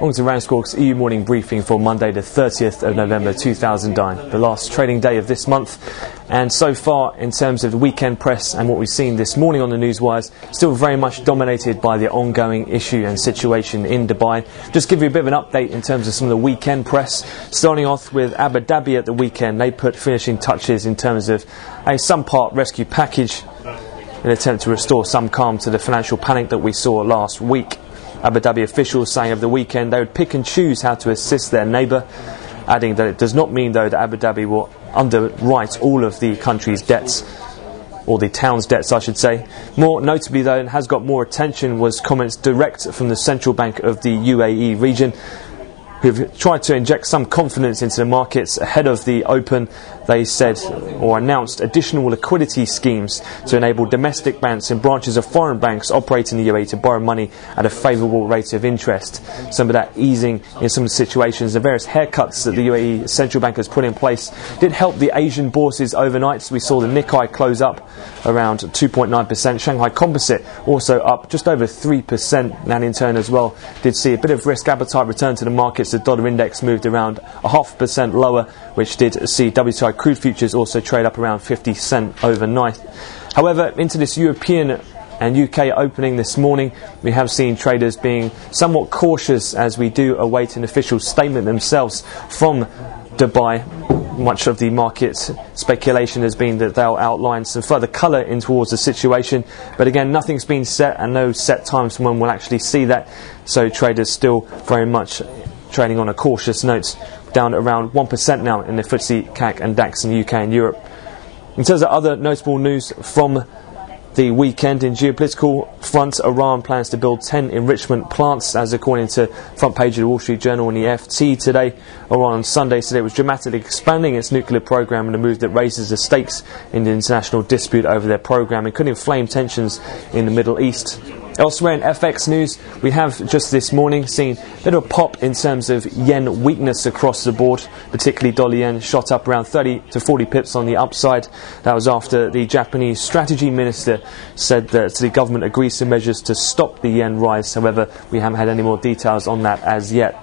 Welcome to RANsquawk's EU morning briefing for Monday the 30th of November 2009, the last trading day of this month. And so far, in terms of the weekend press and what we've seen this morning on the newswires, still very much dominated by the ongoing issue and situation in Dubai. Just give you a bit of an update in terms of some of the weekend press. Starting off with Abu Dhabi at the weekend, they put finishing touches in terms of a some part rescue package in an attempt to restore some calm to the financial panic that we saw last week. Abu Dhabi officials saying over the weekend they would pick and choose how to assist their neighbour, adding that it does not mean though that Abu Dhabi will underwrite all of the country's debts, or the town's debts I should say. More notably though, and has got more attention, was comments direct from the central bank of the UAE region, who've tried to inject some confidence into the markets ahead of the open. They said or announced additional liquidity schemes to enable domestic banks and branches of foreign banks operating in the UAE to borrow money at a favourable rate of interest. Some of that easing in some of the situations. The various haircuts that the UAE central bank has put in place did help the Asian bourses overnight. We saw the Nikkei close up around 2.9%. Shanghai Composite also up just over 3%. And in turn as well did see a bit of risk appetite return to the markets. The dollar index moved around 0.5% lower, which did see WTI crude futures also trade up around 50 cents overnight. However, into this European and UK opening this morning, we have seen traders being somewhat cautious as we do await an official statement themselves from Dubai. Much of the market speculation has been that they'll outline some further colour in towards the situation, but again, nothing's been set and no set times when we'll actually see that, so traders still very much trading on a cautious note, down around 1% now in the FTSE, CAC and DAX in the UK and Europe. In terms of other notable news from the weekend, in geopolitical front, Iran plans to build 10 enrichment plants, as according to front page of the Wall Street Journal and the FT today. Iran on Sunday said it was dramatically expanding its nuclear program in a move that raises the stakes in the international dispute over their program and could inflame tensions in the Middle East. Elsewhere in FX news, we have just this morning seen a bit of a pop in terms of yen weakness across the board, particularly dollar yen shot up around 30 to 40 pips on the upside. That was after the Japanese strategy minister said that the government agrees to measures to stop the yen rise. However, we haven't had any more details on that as yet.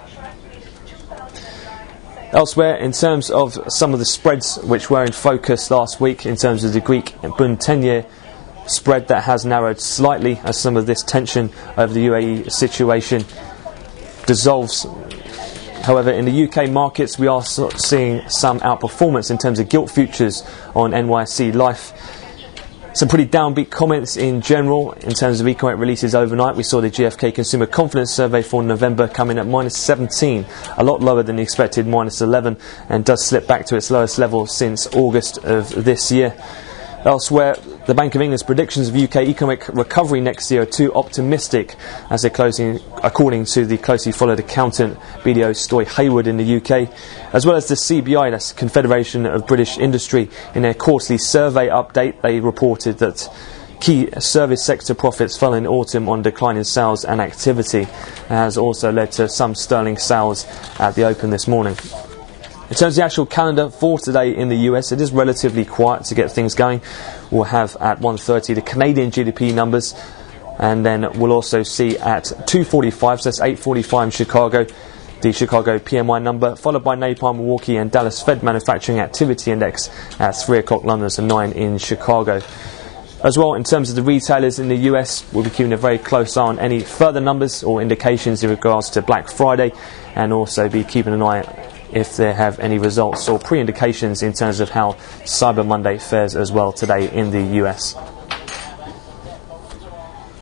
Elsewhere, in terms of some of the spreads which were in focus last week, in terms of the Greek Bund 10-year spread, that has narrowed slightly as some of this tension over the UAE situation dissolves. However, in the UK markets, we are seeing some outperformance in terms of gilt futures on NYSE Life. Some pretty downbeat comments in general in terms of economic releases overnight. We saw the GfK Consumer Confidence Survey for November come in at -17, a lot lower than the expected -11, and does slip back to its lowest level since August of this year. Elsewhere, the Bank of England's predictions of UK economic recovery next year are too optimistic, as they're closing, according to the closely followed accountant BDO Stoy Hayward in the UK, as well as the CBI, that's Confederation of British Industry. In their quarterly survey update, they reported that key service sector profits fell in autumn on declining sales and activity, and has also led to some sterling sales at the open this morning. In terms of the actual calendar for today in the US, it is relatively quiet to get things going. We'll have at 1:30 the Canadian GDP numbers, and then we'll also see at 2:45, so that's 8:45 in Chicago, the Chicago PMI number, followed by Napalm, Milwaukee and Dallas Fed Manufacturing Activity Index at 3 o'clock London, so 9 in Chicago. As well, in terms of the retailers in the US, we'll be keeping a very close eye on any further numbers or indications in regards to Black Friday, and also be keeping an eye if they have any results or pre-indications in terms of how Cyber Monday fares as well today in the US.